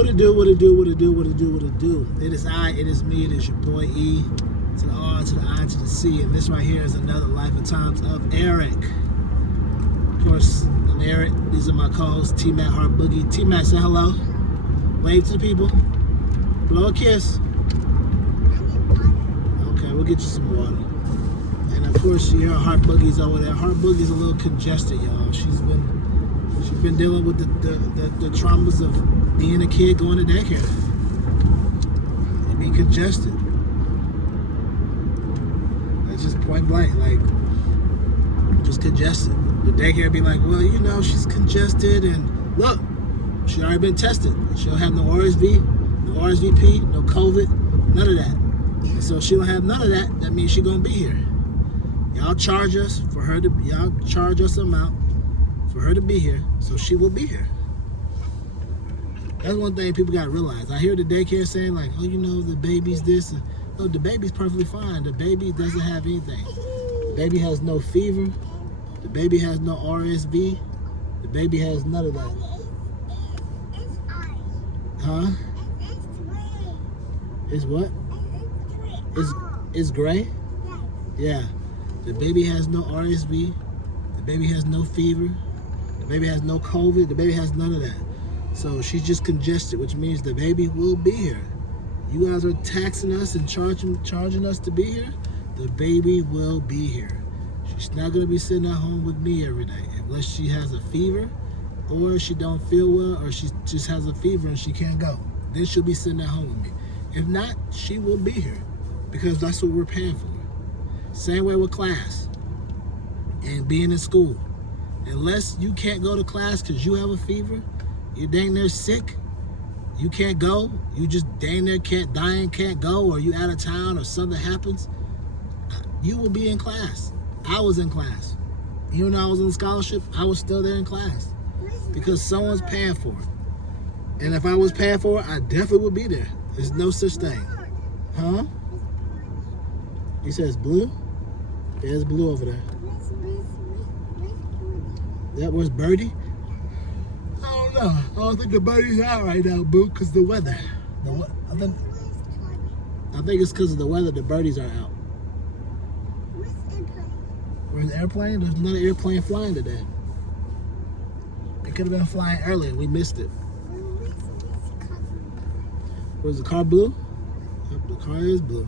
What it do, what it do, what it do, what it do, what it do. It is I, it is me, it is your boy E, to the R, to the I, to the C, and this right here is another Life and Times of Eric. Of course, I'm Eric. These are my co-hosts, T-Mac, Heart Boogie. T-Mac, say hello. Wave to the people. Blow a kiss. Okay, we'll get you some water. And of course, you hear Heart Boogie's over there. Heart Boogie's a little congested, y'all. She's been dealing with the traumas of being a kid going to daycare and being congested. That's just point blank, like just congested. The daycare be like, well, you know, she's congested, and look, she already been tested. She'll have no RSV, no RSVP, no COVID, none of that. And so she don't have none of that. That means she gonna be here. Y'all charge us for her to. Y'all charge us amount for her to be here, so she will be here. That's one thing people gotta realize. I hear the daycare saying like, oh, you know, the baby's this. No, the baby's perfectly fine. The baby doesn't have anything. The baby has no fever. The baby has no RSV. The baby has none of that. Huh? It's what? It's gray? Yeah. The baby has no RSV. The baby has no fever. The baby has no COVID. The baby has none of that. So she's just congested, which means the baby will be here. You guys are taxing us and charging us to be here. The baby will be here. She's not gonna be sitting at home with me every day unless she has a fever, or she don't feel well, or she just has a fever and she can't go. Then she'll be sitting at home with me. If not, she will be here because that's what we're paying for. Same way with class and being in school. Unless you can't go to class because you have a fever, you're dang near sick, you can't go, you just dang near can't go, or you out of town or something happens, you will be in class. I was in class. Even though I was on scholarship, I was still there in class because someone's paying for it. And if I was paying for it, I definitely would be there. There's no such thing. Huh? You said it's blue? Yeah, it's blue over there. That was Birdie? I don't know. I don't think the birdie's out right now, boo, because the weather. I think it's because of the weather the birdies are out. Where's the airplane? There's not an airplane flying today. It could have been flying earlier. We missed it. Was the car blue? Yep, the car is blue.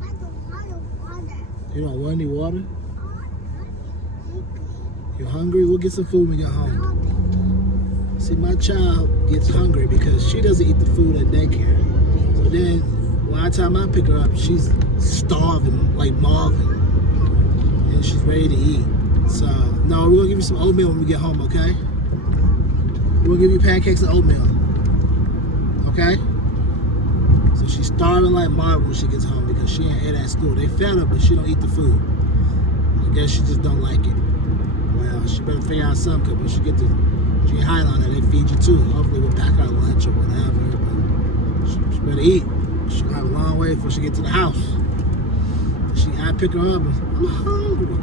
No, I don't want water. You don't want any water? You're hungry? We'll get some food when we get home. See, my child gets hungry because she doesn't eat the food at daycare. So then, by the time I pick her up, she's starving, like Marvin. And she's ready to eat. So, no, we're gonna give you some oatmeal when we get home, okay? We'll give you pancakes and oatmeal. Okay? So she's starving like Marvin when she gets home because she ain't ate at school. They fed her, but she don't eat the food. I guess she just don't like it. Well, she better figure out something, because when she hide on it, they feed you too. Hopefully we'll pack her lunch or whatever. But she better eat. She'll have a long way before she get to the house. I pick her up and I'm hungry.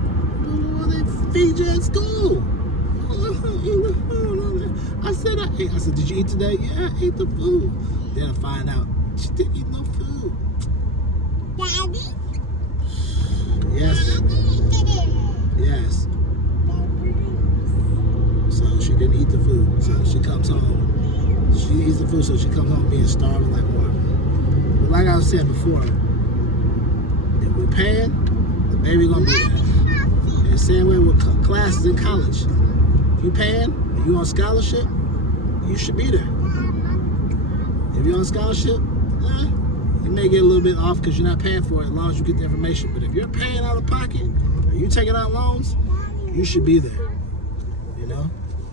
Well, they feed you at school. I said I ate. I said, did you eat today? Yeah, I ate the food. Then I find out she didn't eat no food. Daddy? Yes. Yes. So she didn't eat the food. So she comes home. She eats the food, so she comes home being starving like Marvin. But like I was saying before, if we're paying, the baby gonna be there. And the same way with classes in college. If you paying, if you on scholarship, you should be there. If you're on scholarship, you may get a little bit off because you're not paying for it as long as you get the information. But if you're paying out of pocket, or you taking out loans, you should be there. You know?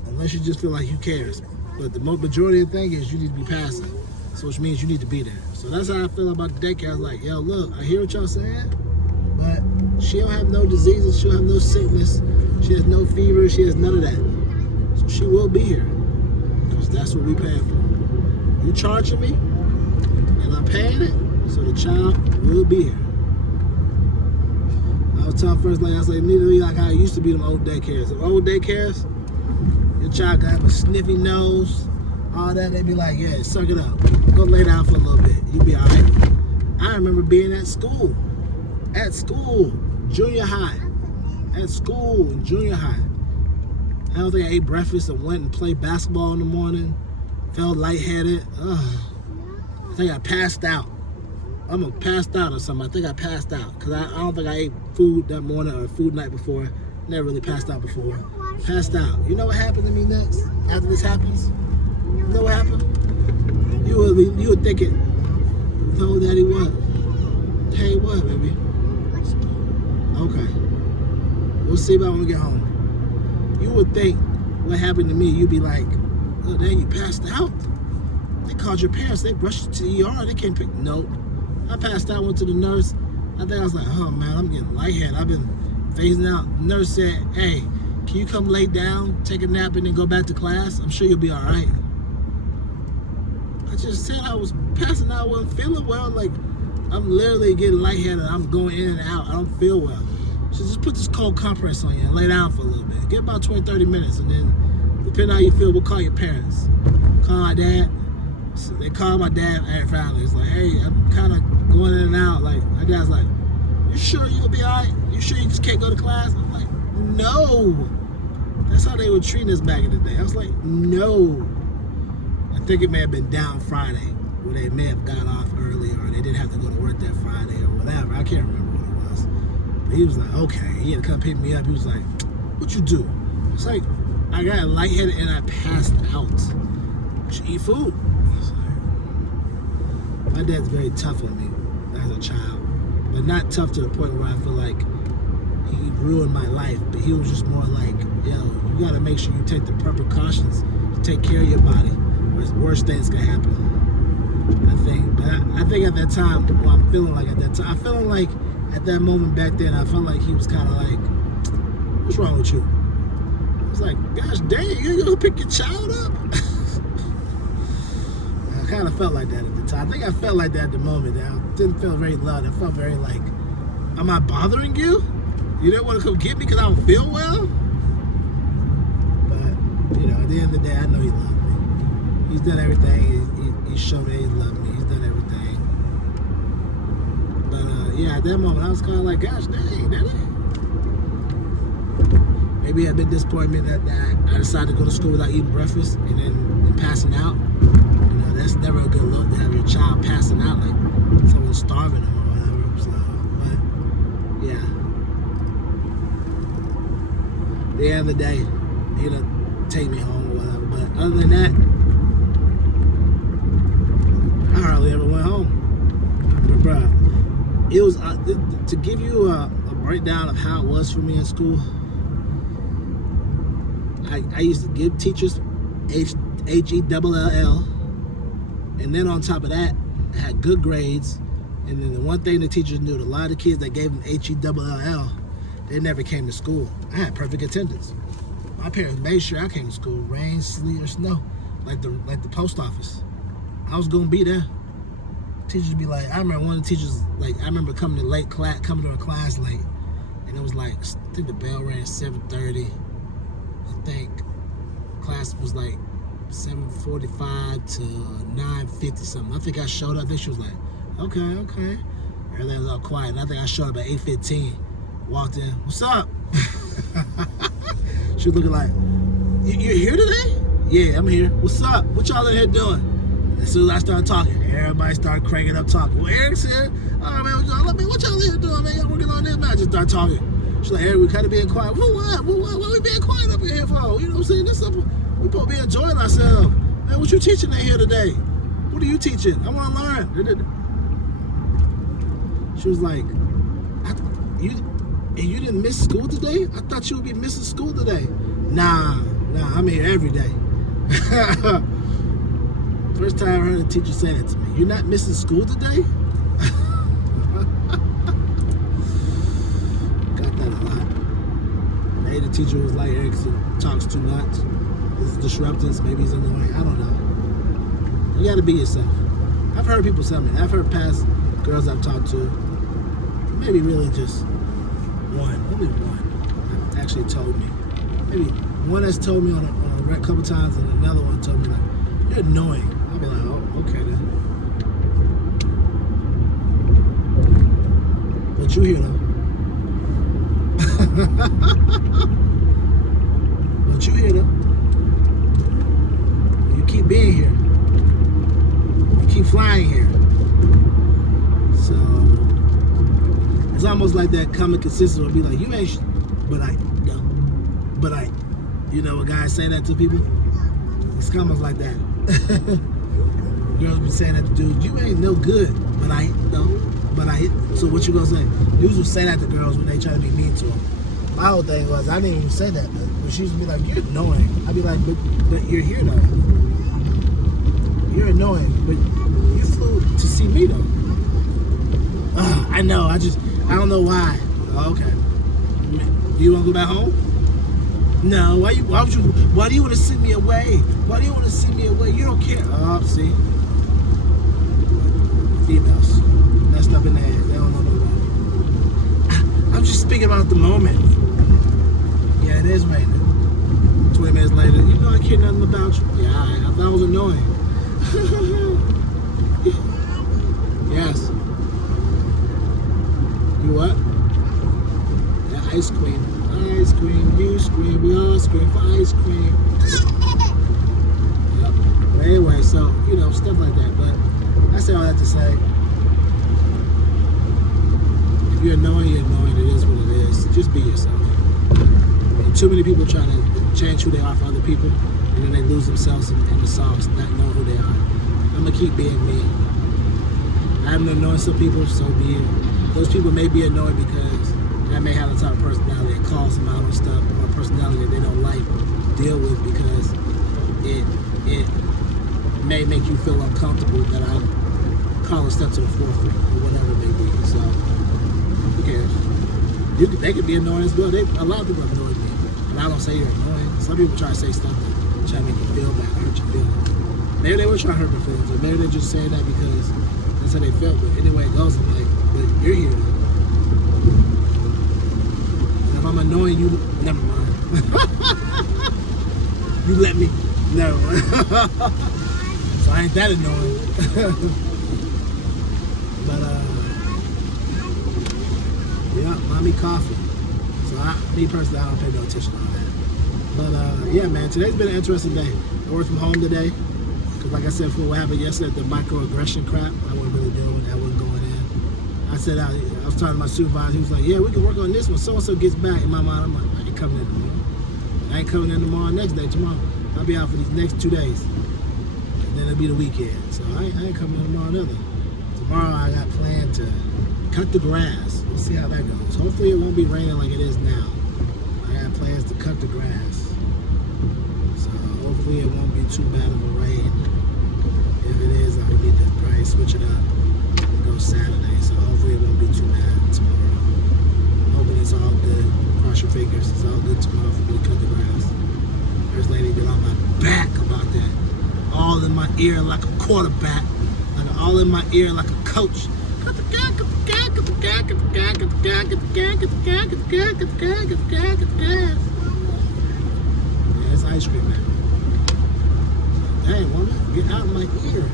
Unless you just feel like you cares. But the majority of the thing is you need to be passing. So which means you need to be there. So that's how I feel about the daycare. I was like, yo, look, I hear what y'all saying, but she don't have no diseases, she don't have no sickness, she has no fever, she has none of that. So she will be here. Because that's what we paying for. You charging me, and I'm paying it, so the child will be here. I was telling first lady, I was like, need to be like how it used to be them old daycares. The old daycares, your child can have a sniffy nose, all that. They'd be like, yeah, suck it up. Go lay down for a little bit. You'll be all right. I remember being at school, junior high, at school in junior high. I don't think I ate breakfast and went and played basketball in the morning. Felt lightheaded. I think I passed out. I'm passed out or something. I think I passed out because I don't think I ate food that morning or food night before. Never really passed out before. Passed out. You know what happened to me next after this happens? You know what happened? You would think it. No, Daddy, what? Hey, what, baby? Okay. We'll see about when we get home. You would think what happened to me, you'd be like, oh, dang, you passed out. They called your parents. They rushed you to the ER. They can't pick. Nope. I passed out, went to the nurse. I think I was like, oh, man, I'm getting lightheaded. I've been phasing out. The nurse said, hey, can you come lay down, take a nap, and then go back to class? I'm sure you'll be all right. I just said I was passing out, wasn't feeling well. Like, I'm literally getting lightheaded. I'm going in and out. I don't feel well. So just put this cold compress on you and lay down for a little bit. Get about 20, 30 minutes, and then, depending on how you feel, we'll call your parents. Call my dad. So they called my dad and family. It's like, hey, I'm kind of going in and out. Like, my dad's like, you sure you'll be all right? You sure you just can't go to class? I'm like, no. That's how they were treating us back in the day. I was like, no. I think it may have been down Friday, where they may have got off early, or they didn't have to go to work that Friday, or whatever. I can't remember what it was. But he was like, okay. He had to come pick me up. He was like, what you do? It's like, I got lightheaded and I passed out. You should eat food. I was like, my dad's very tough on me as a child, but not tough to the point where I feel like he ruined my life. But he was just more like, yo, you got to make sure you take the proper precautions to take care of your body, or worse things can happen. I think at that time, well, I'm feeling like at that time, I'm feeling like at that moment back then, I felt like he was kind of like, what's wrong with you? I was like, gosh dang, you gonna pick your child up? I kind of felt like that at the time. I think I felt like that at the moment. I didn't feel very loved. I felt very like, am I bothering you? You didn't want to come get me because I don't feel well? But, you know, at the end of the day, I know he loved me. He's done everything. He showed me he loved me. He's done everything. But, yeah, at that moment, I was kind of like, gosh dang, Daddy. Maybe it had been disappointment that I decided to go to school without eating breakfast and then passing out. You know, that's never a good look to have your child passing out like someone's starving them or whatever. So, but, yeah. At the end of the day, he'll take me home or whatever. But other than that, I hardly ever went home. But, bruh, it was, to give you a breakdown of how it was for me in school, I used to give teachers H-E-double-L-L, and then on top of that, I had good grades. And then the one thing the teachers knew, a lot of the kids that gave them H-E-double-L-L, they never came to school. I had perfect attendance. My parents made sure I came to school, rain, sleet, or snow, like the post office. I was gonna be there. Teachers would be like, I remember one of the teachers, like, I remember coming to a class late, and it was like, I think the bell rang at 7:30. I think class was like 7:45 to 9:50 something. I think I showed up. I think she was like, okay. Everything was all quiet. And I think I showed up at 8:15. Walked in. What's up? She was looking like, you here today? Yeah, I'm here. What's up? What y'all in here doing? As soon as I started talking, everybody started cranking up talking. Well, Eric's here. All right, man, what y'all in here doing, man? Y'all working on this, man? I just started talking. She's like, Eric, we kind of being quiet. What we being quiet up in here for? You know what I'm saying? This stuff, we supposed to be enjoying ourselves. Man, what you teaching in here today? What are you teaching? I want to learn. She was like, you didn't miss school today? I thought you would be missing school today. Nah, I'm here every day. First time I heard a teacher say that to me. You're not missing school today? Got that a lot. Maybe the teacher was like, Erickson talks too much. This is disrupting, so maybe he's annoying. I don't know. You gotta be yourself. I've heard people tell me. I've heard past girls I've talked to, maybe really just one actually told me. Maybe one has told me on a couple times, and another one told me like, you're annoying. I'll be like, oh, okay then. But you here though. But you here though. You keep being here. You keep flying here. So it's almost like that common consensus will be like, you ain't, but I, no, but I, you know, a guy saying that to people. It's almost like that. Girls be saying that to dudes, you ain't no good, but I, no, but I. So what you gonna say? Dudes will say that to girls when they try to be mean to them. My whole thing was, I didn't even say that, but she used to be like, you're annoying. I'd be like, but you're here though. You're annoying, but you flew to see me though. I know, I don't know why. Oh, okay. Do you want to go back home? No, why do you want to send me away? Why do you want to send me away? You don't care. Oh, see? Females. Messed up in the head. They don't know no better. I'm just speaking about the moment. Yeah, it is raining. 20 minutes later, you know I care nothing about you. Yeah, I thought it was annoying. Yes. You what? Yeah, ice cream. Ice cream, you scream, we all scream for ice cream. Yep. But anyway, so, you know, stuff like that. But I say all that to say, if you're annoying, you're annoying. It is what it is. Just be yourself. And too many people trying to change who they are for other people, and then they lose themselves in the sauce, not knowing who they are. I'm going to keep being me. I'm annoying some people, so be it. Those people may be annoyed because I may have a type of personality that calls them out on stuff, or a personality that they don't like deal with because it may make you feel uncomfortable that I'm calling stuff to the forefront or whatever it may be. So who cares? They could be annoying as well. A lot of people annoy me, but I don't say you're annoying. Some people try to say stuff to try to make you feel bad, hurt your feelings. Maybe they were trying to hurt my feelings, or maybe they're just saying that because that's how they felt. But anyway, it goes. I'm like, but you're here. If I'm annoying you, never mind. You let me, never mind. So I ain't that annoying. But yeah, mommy coffee. So me personally, I don't pay no attention to all that. But yeah, man, today's been an interesting day. I worked from home today. Cause like I said before, what happened yesterday, the microaggression crap, I wasn't really dealing with that. I wasn't going in. I said, I was talking to my supervisor. He was like, yeah, we can work on this when so-and-so gets back. In my mind, I'm like, I ain't coming in tomorrow. I ain't coming in tomorrow, next day, tomorrow. I'll be out for these next 2 days. And then it'll be the weekend. So I ain't coming in tomorrow neither. Tomorrow I got planned to cut the grass. We'll see how that goes. Hopefully it won't be raining like it is now. I got plans to cut the grass. So hopefully it won't be too bad of a rain. If it is, I'll need to probably switch it up. Go Saturday, so hopefully it won't be too bad tomorrow. Hoping it's all good. Cross your fingers. It's all good tomorrow for me to cut the grass. First lady get on my back about that. All in my ear like a quarterback. Like all in my ear like a coach. Cut the grass, cut the grass, cut the grass, cut the grass, cut the grass, cut the grass, cut the grass, cut the grass, cut the grass, cut the grass, cut the grass. Yeah, it's ice cream, man. Dang, woman, get out of my ear.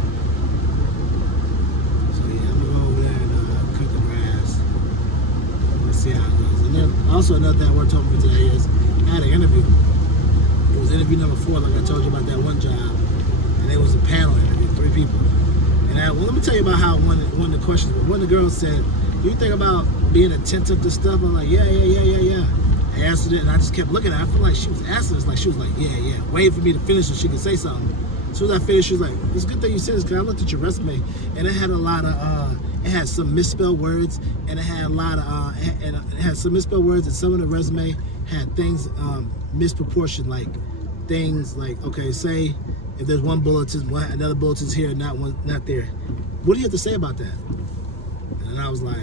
See how it goes. And then also another thing I want to talk about today is I had an interview. It was interview number 4, like I told you about that one job. And it was a panel interview, 3 people. And let me tell you about how one of the questions was. One of the girls said, do you think about being attentive to stuff? I'm like, yeah. I answered it and I just kept looking at it. I feel like she was asking us, like she was like, yeah, waiting for me to finish so she could say something. As soon as I finished, she was like, it's a good thing you said this because I looked at your resume and it had a lot of it had some misspelled words, and it had a lot of and it had some misspelled words, and some of the resume had things misproportioned, like things like, okay, say if there's one bulletin, another bulletin's here, not there. What do you have to say about that? And I was like,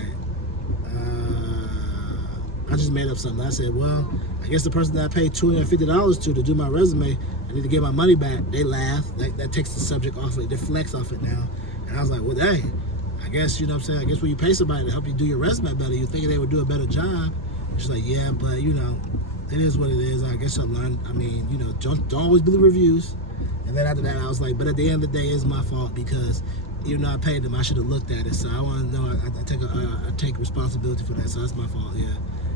I just made up something. I said, well, I guess the person that I paid $250 to do my resume, I need to get my money back. They laugh. That takes the subject off it. It deflects off it now. And I was like, well, dang. I guess, you know what I'm saying, I guess when you pay somebody to help you do your resume better, you think they would do a better job. She's like, yeah, but, you know, it is what it is. I guess I learned, I mean, you know, don't always believe reviews. And then after that, I was like, but at the end of the day, it's my fault because even though I paid them, I should have looked at it. So I want to know, I take responsibility for that. So that's my fault, yeah.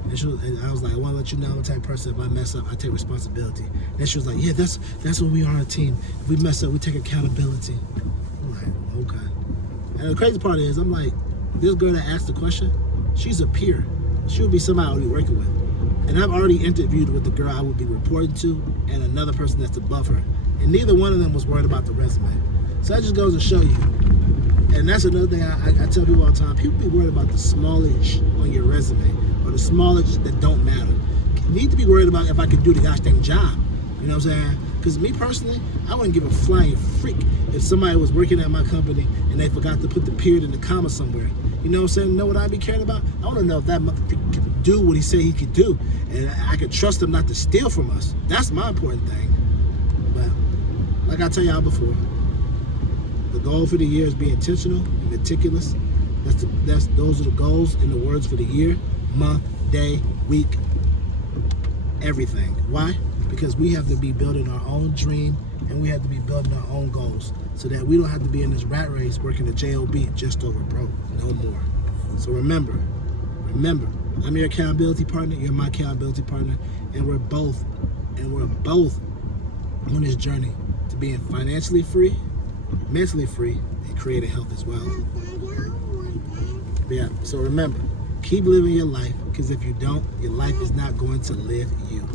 And I was like, I want to let you know what type of person, if I mess up, I take responsibility. And she was like, yeah, that's what we are on a team. If we mess up, we take accountability. I'm like, okay. And the crazy part is, I'm like, this girl that asked the question, she's a peer. She would be somebody I would be working with. And I've already interviewed with the girl I would be reporting to and another person that's above her. And neither one of them was worried about the resume. So that just goes to show you. And that's another thing I tell people all the time. People be worried about the smallage on your resume or the smallage that don't matter. You need to be worried about if I can do the gosh dang job. You know what I'm saying? Because me personally, I wouldn't give a flying freak if somebody was working at my company and they forgot to put the period and the comma somewhere. You know what I'm saying? You know what I'd be caring about? I want to know if that motherfucker could do what he said he could do. And I could trust him not to steal from us. That's my important thing. But like I tell y'all before, the goal for the year is be intentional and meticulous. Those are the goals and the words for the year, month, day, week, everything. Why? Because we have to be building our own dream and we have to be building our own goals so that we don't have to be in this rat race working the job just over broke. No more. So remember, I'm your accountability partner, you're my accountability partner, and we're both on this journey to being financially free, mentally free, and creating health as well. Yeah, so remember, keep living your life, because if you don't, your life is not going to live you.